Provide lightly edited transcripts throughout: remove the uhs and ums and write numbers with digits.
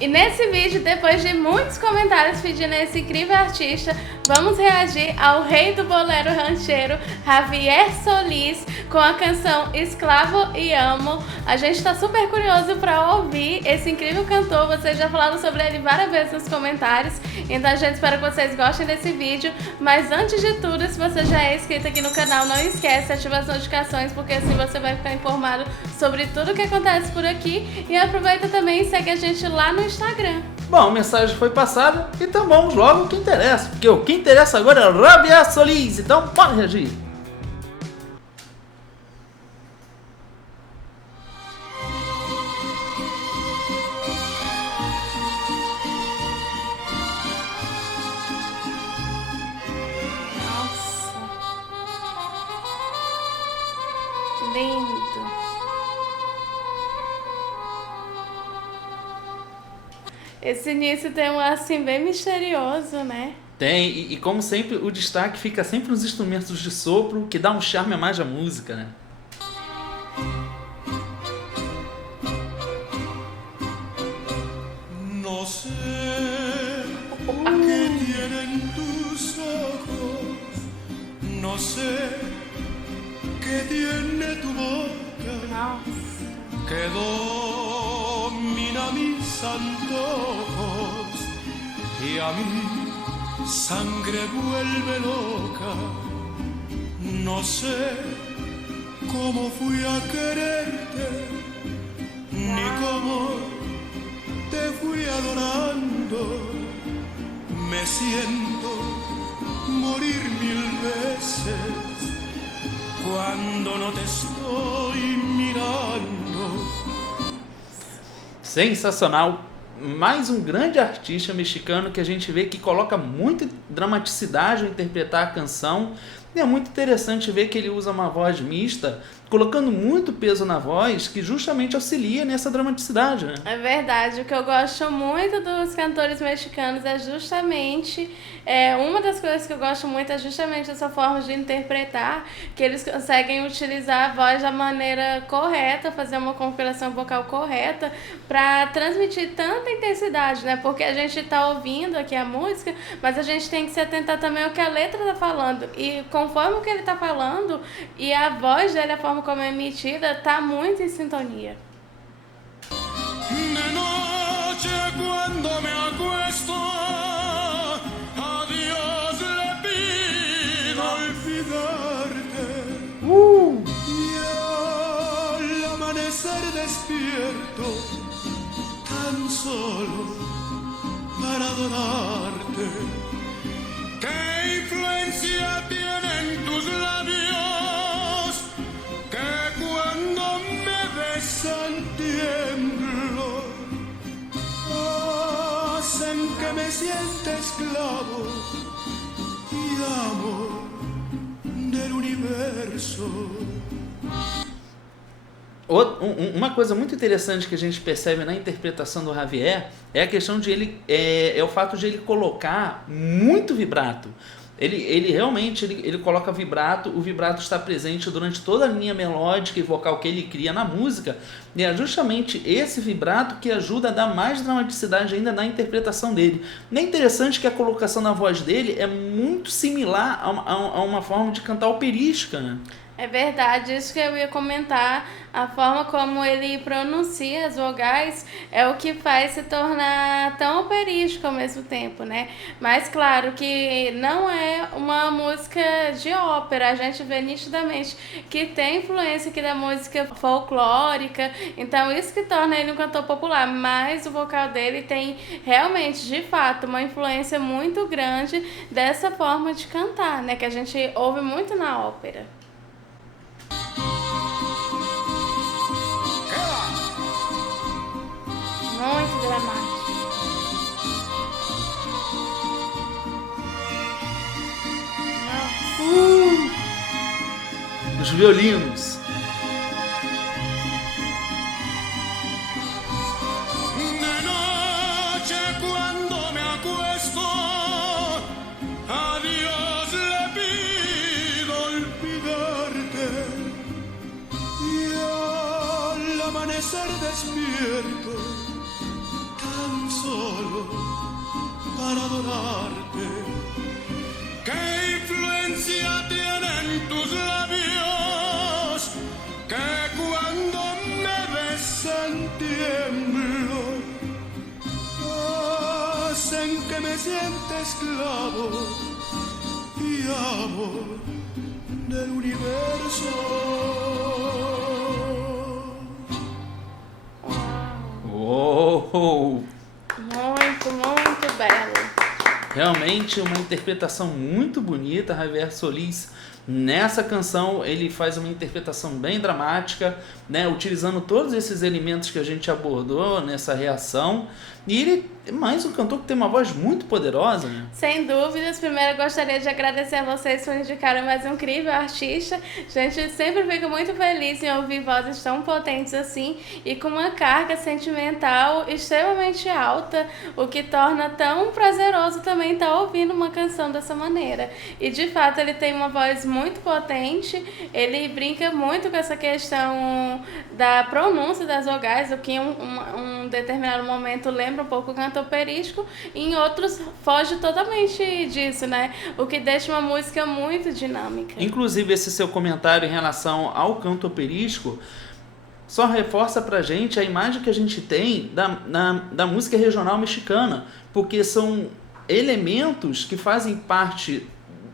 E nesse vídeo, depois de muitos comentários pedindo esse incrível artista, vamos reagir ao rei do bolero rancheiro, Javier Solís, com a canção Escravo e Amo. A gente tá super curioso pra ouvir esse incrível cantor, vocês já falaram sobre ele várias vezes nos comentários, então a gente espera que vocês gostem desse vídeo. Mas antes de tudo, se você já é inscrito aqui no canal, não esquece de ativar as notificações, porque assim você vai ficar informado sobre tudo que acontece por aqui. E aproveita também e segue a gente lá no Instagram. Bom, a mensagem foi passada, então vamos logo ao que interessa, porque o que interessa agora é Javier Solís, então pode reagir. Nossa, que lindo. Esse início tem um assim bem misterioso, né? Tem, e como sempre, o destaque fica sempre nos instrumentos de sopro, que dá um charme a mais à música, né? No sé qué tienen tus ojos, no sé qué tiene tu boca, Nossa. que domina mis antojos y a mi sangre vuelve loca. No sé cómo fui a quererte, ni cómo te fui adorando. Me siento morir mil veces cuando no te estoy mirando. Sensacional! Mais um grande artista mexicano que a gente vê que coloca muita dramaticidade ao interpretar a canção. E é muito interessante ver que ele usa uma voz mista, colocando muito peso na voz, que justamente auxilia nessa dramaticidade, né? É verdade, o que eu gosto muito dos cantores mexicanos é justamente, uma das coisas que eu gosto muito é justamente essa forma de interpretar, que eles conseguem utilizar a voz da maneira correta, fazer uma configuração vocal correta, para transmitir tanta intensidade, né? Porque a gente tá ouvindo aqui a música, mas a gente tem que se atentar também ao que a letra tá falando, e conforme o que ele tá falando, e a voz dele, a forma como é emitida, tá muito em sintonia. De noche cuando me acuesto, a Dios le pido olvidarte. Y al amanecer despierto, tan solo para adorarte. ¿Qué influencia tienen tus labios que cuando me besan tiemblo? Hacen que me sienta esclavo y amo del universo. Uma coisa muito interessante que a gente percebe na interpretação do Javier é a questão de ele é o fato de ele colocar muito vibrato. Ele realmente ele coloca vibrato, o vibrato está presente durante toda a linha melódica e vocal que ele cria na música, e é justamente esse vibrato que ajuda a dar mais dramaticidade ainda na interpretação dele. E é interessante que a colocação na voz dele é muito similar a uma forma de cantar operística, né? É verdade, isso que eu ia comentar, a forma como ele pronuncia as vogais é o que faz se tornar tão operístico ao mesmo tempo, né? Mas claro que não é uma música de ópera, a gente vê nitidamente que tem influência aqui da música folclórica, então isso que torna ele um cantor popular, mas o vocal dele tem realmente, de fato, uma influência muito grande dessa forma de cantar, né? Que a gente ouve muito na ópera. Muito dramático. Os violinos. De noche cuando me acuesto, a Dios le pido olvidarte. Y al amanecer despierto, tan para adorarte. ¿Qué influencia tienen tus labios que cuando me besan tiemblan? Hacen que me sienta esclavo y amo del universo. Uou! Muito, muito belo. Realmente uma interpretação muito bonita. Javier Solís, nessa canção, ele faz uma interpretação bem dramática, né, utilizando todos esses elementos que a gente abordou nessa reação. E ele é mais um cantor que tem uma voz muito poderosa, né? Sem dúvidas. Primeiro, eu gostaria de agradecer a vocês por indicarem mais um incrível artista. A gente sempre fica muito feliz em ouvir vozes tão potentes assim e com uma carga sentimental extremamente alta, o que torna tão prazeroso também estar ouvindo uma canção dessa maneira. E, de fato, ele tem uma voz muito potente, ele brinca muito com essa questão da pronúncia das vogais, o que em um determinado momento lembra um pouco o canto operístico, e em outros foge totalmente disso, né? O que deixa uma música muito dinâmica. Inclusive, esse seu comentário em relação ao canto operístico só reforça pra gente a imagem que a gente tem da música regional mexicana, porque são elementos que fazem parte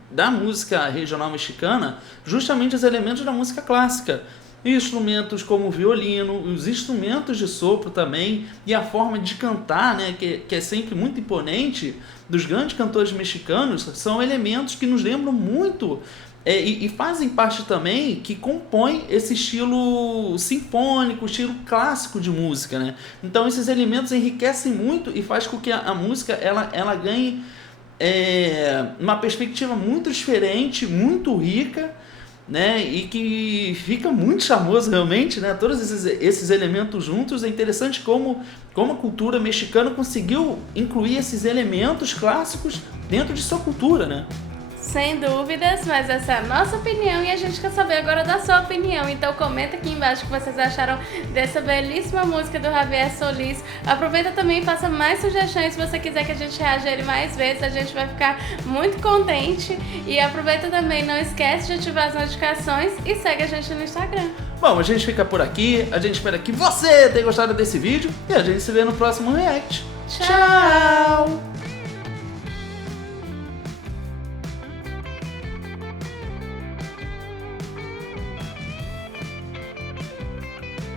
da música regional mexicana, justamente os elementos da música clássica. Instrumentos como o violino, os instrumentos de sopro também, e a forma de cantar, né, que é sempre muito imponente, dos grandes cantores mexicanos, são elementos que nos lembram muito e fazem parte também, que compõem esse estilo sinfônico, estilo clássico de música, né? Então esses elementos enriquecem muito e faz com que a música ela ganhe uma perspectiva muito diferente, muito rica, né, e que fica muito charmoso realmente, né, todos esses elementos juntos. É interessante como a cultura mexicana conseguiu incluir esses elementos clássicos dentro de sua cultura, né? Sem dúvidas, mas essa é a nossa opinião e a gente quer saber agora da sua opinião. Então comenta aqui embaixo o que vocês acharam dessa belíssima música do Javier Solís. Aproveita também e faça mais sugestões se você quiser que a gente reaja ele mais vezes. A gente vai ficar muito contente. E aproveita também, não esquece de ativar as notificações e segue a gente no Instagram. Bom, a gente fica por aqui. A gente espera que você tenha gostado desse vídeo e a gente se vê no próximo React. Tchau!